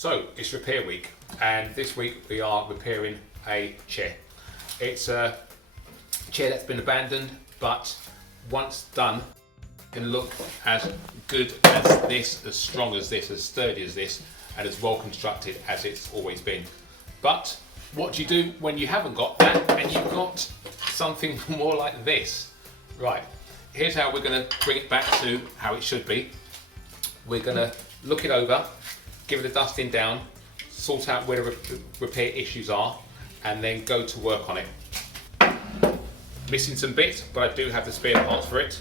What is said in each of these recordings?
So it's repair week, and this week we are repairing a chair. It's a chair that's been abandoned, but once done can look as good as this, as strong as this, as sturdy as this, and as well constructed as it's always been. But what do you do when you haven't got that and you've got something more like this? Right, here's how we're going to bring it back to how it should be. We're going to look it over, give it a dusting down, sort out where the repair issues are, and then go to work on it. Missing some bits, but I do have the spare parts for it.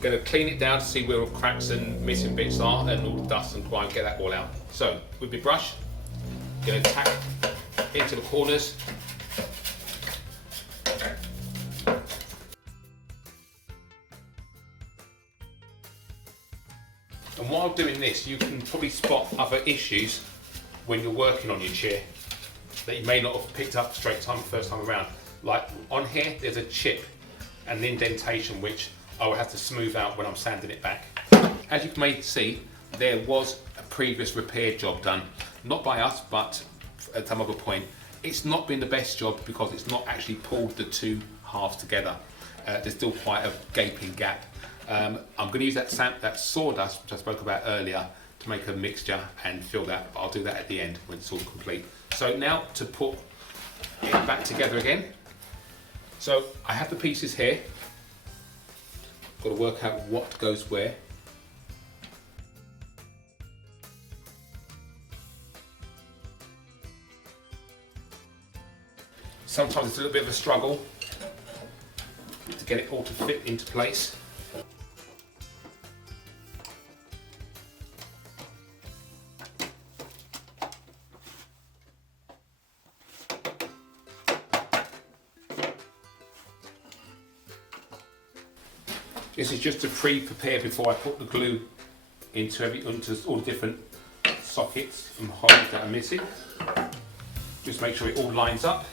Going to clean it down to see where all cracks and missing bits are, and all the dust and grime, get that all out. So with my brush, going to tap into the corners. And while doing this, you can probably spot other issues when you're working on your chair that you may not have picked up straight time the first time around. Like on here, there's a chip and an indentation which I will have to smooth out when I'm sanding it back. As you may see, there was a previous repair job done, not by us, but at some other point. It's not been the best job because it's not actually pulled the two halves together. There's still quite a gaping gap. I'm going to use that sawdust, which I spoke about earlier, to make a mixture and fill that, but I'll do that at the end when it's all complete. So now to put it back together again. So I have the pieces here. Got to work out what goes where. Sometimes it's a little bit of a struggle to get it all to fit into place. This is just to pre-prepare before I put the glue into all the different sockets and holes that are missing. Just make sure it all lines up.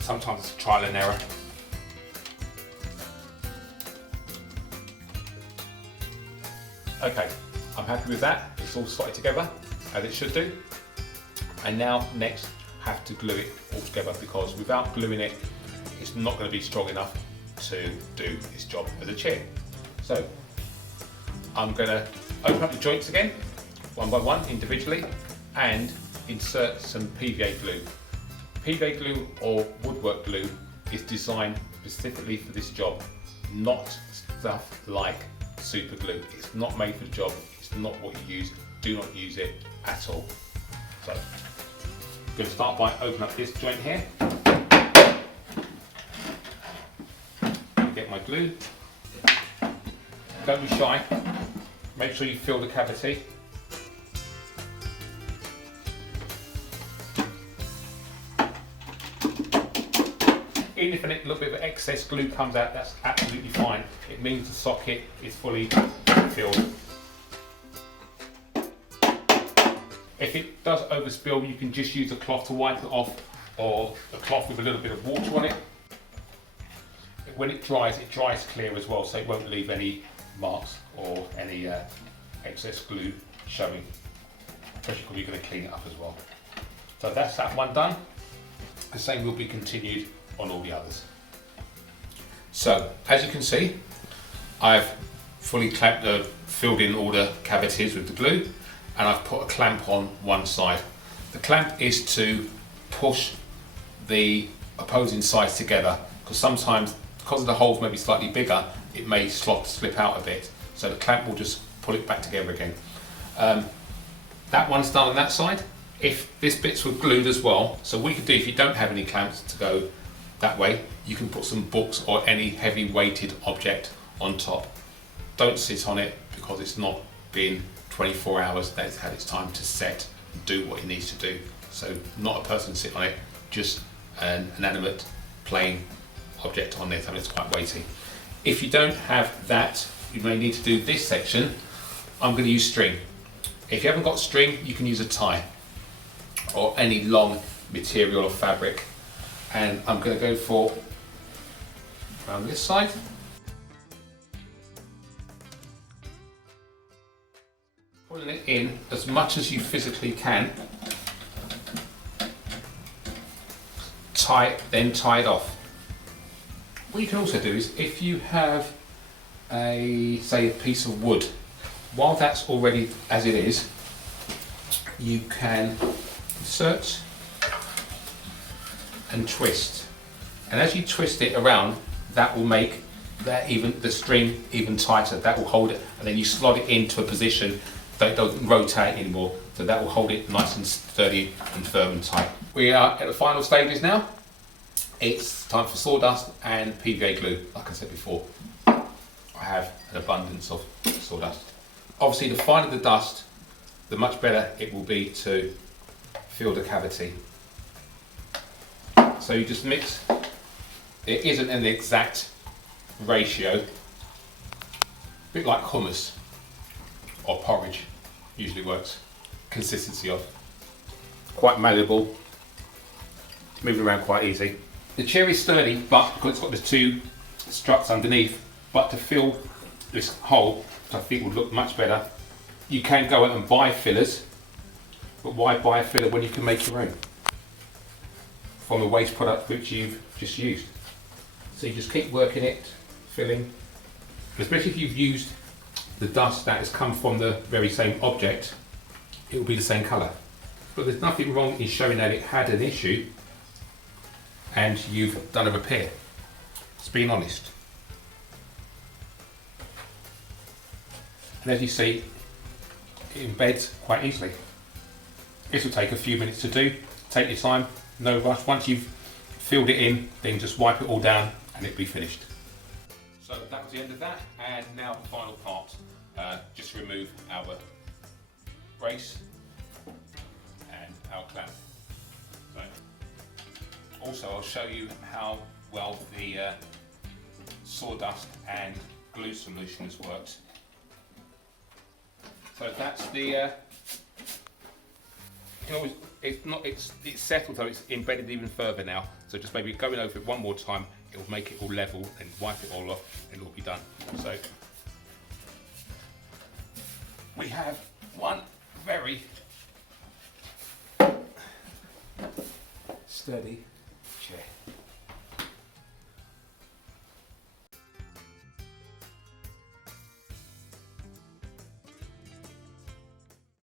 Sometimes it's trial and error. Okay. I'm happy with that. It's all slotted together as it should do. And now next have to glue it all together, because without gluing it, it's not going to be strong enough to do its job as a chair. So I'm going to open up the joints again, one by one individually, and insert some PVA glue. PVA glue or woodwork glue is designed specifically for this job, not stuff like super glue. It's not made for the job. It's not what you use. Do not use it at all. So I'm going to start by opening up this joint here. Get my glue. Don't be shy. Make sure you fill the cavity. Even if a little bit of excess glue comes out, that's absolutely fine. It means the socket is fully filled. If it does overspill, you can just use a cloth to wipe it off, or a cloth with a little bit of water on it. When it dries clear as well, so it won't leave any marks or any excess glue showing, especially when you're going to clean it up as well. So that's that one done. The same will be continued on all the others. So as you can see, I've fully filled in all the cavities with the glue, and I've put a clamp on one side. The clamp is to push the opposing sides together, because sometimes, because the holes may be slightly bigger, it may slip out a bit. So the clamp will just pull it back together again. That one's done on that side. If this bit's were glued as well, so what you can do if you don't have any clamps to go that way, you can put some books or any heavy weighted object on top. Don't sit on it, because it's not been 24 hours that it's had its time to set and do what it needs to do. So not a person sit on it, just an inanimate plain object on there, and it's quite weighty. If you don't have that, you may need to do this section. I'm going to use string. If you haven't got string, you can use a tie or any long material or fabric, And I'm going to go for around this side. Pulling it in as much as you physically can. Then tie it off. What you can also do is, if you have say a piece of wood, while that's already as it is, you can insert and twist. And as you twist it around, that will make the string even tighter. That will hold it, and then you slot it into a position that it doesn't rotate anymore. So that will hold it nice and sturdy and firm and tight. We are at the final stages now. It's time for sawdust and PVA glue. Like I said before, I have an abundance of sawdust. Obviously, the finer the dust, the much better it will be to fill the cavity. So you just mix. It isn't an exact ratio. A bit like hummus or porridge usually works. Consistency of. Quite malleable. Moving around quite easy. The chair is sturdy, but because it's got the two struts underneath, but to fill this hole, which I think would look much better, you can go out and buy fillers, but why buy a filler when you can make your own from the waste product which you've just used? So you just keep working it, filling, and especially if you've used the dust that has come from the very same object, it will be the same colour. But there's nothing wrong in showing that it had an issue and you've done a repair. Just being honest. And as you see, it embeds quite easily. This will take a few minutes to do. Take your time, no rush. Once you've filled it in, then just wipe it all down and it'll be finished. So that was the end of that, and now the final part. Just remove our brace and our clamp. So, also, I'll show you how well the sawdust and glue solution has worked. So that's the. It's settled, though it's embedded even further now. So just maybe going over it one more time, it will make it all level and wipe it all off, and it'll be done. So we have one very sturdy